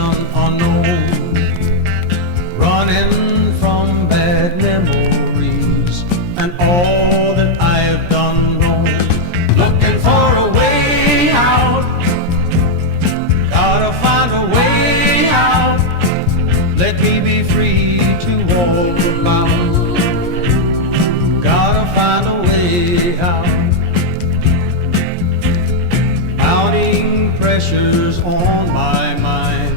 destination unknown, running from bad memories and all that I have done wrong, looking for a way out, gotta find a way out, let me be free to walk about, gotta find a way out. Mounting pressures on my mind,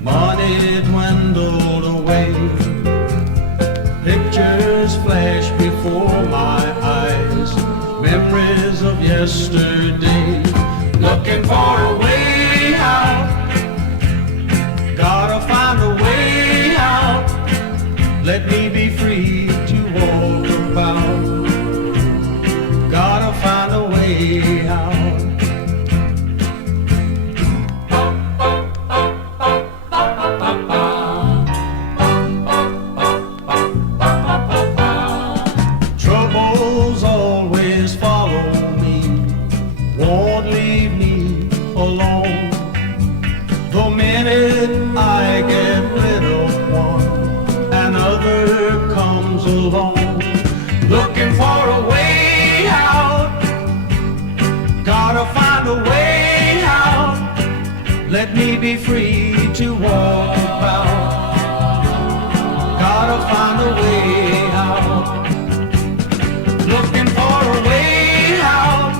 money dwindled away, pictures flash before my eyes, memories of yesterday, looking for a way out, gotta find a way out, let me be free to walk about, gotta find a way out. Troubles always follow me, won't leave me alone. The minute I get rid of one, another comes along, looking for a way out, gotta find a way out, let me be free to walk about, gotta find a way out, looking for a way out,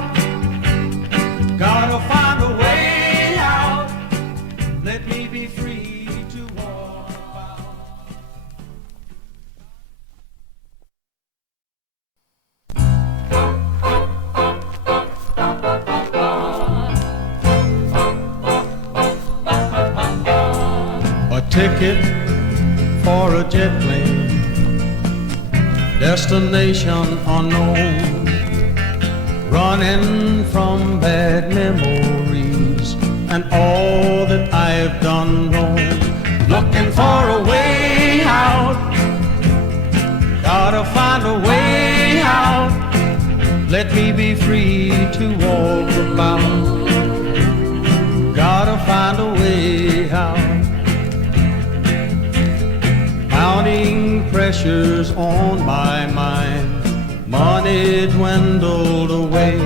gotta find a way out, let me be free to walk about. A ticket for a jet plane, destination unknown, running from bad memories and all that I've done wrong, looking for a way out, gotta find a way out, let me be free to walk about, gotta find a way out. Mounting pressures on my mind, money dwindled away,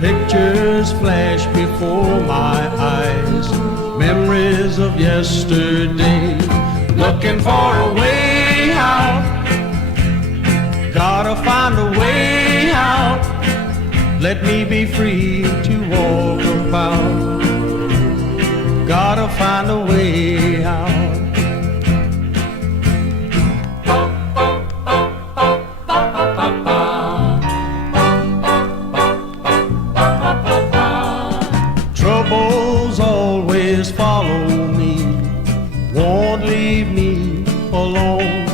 pictures flash before my eyes, memories of yesterday, looking for a way out, gotta find a way out, let me be free to walk about, gotta find a way out. Troubles always follow me, won't leave me alone.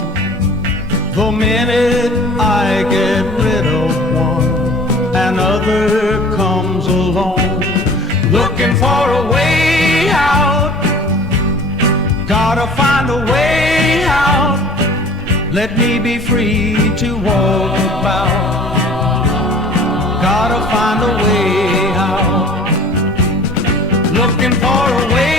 The minute I get rid of one, another comes along, looking for a way out, gotta find a way out, let me be free to walk about, gotta find a way out, looking for a way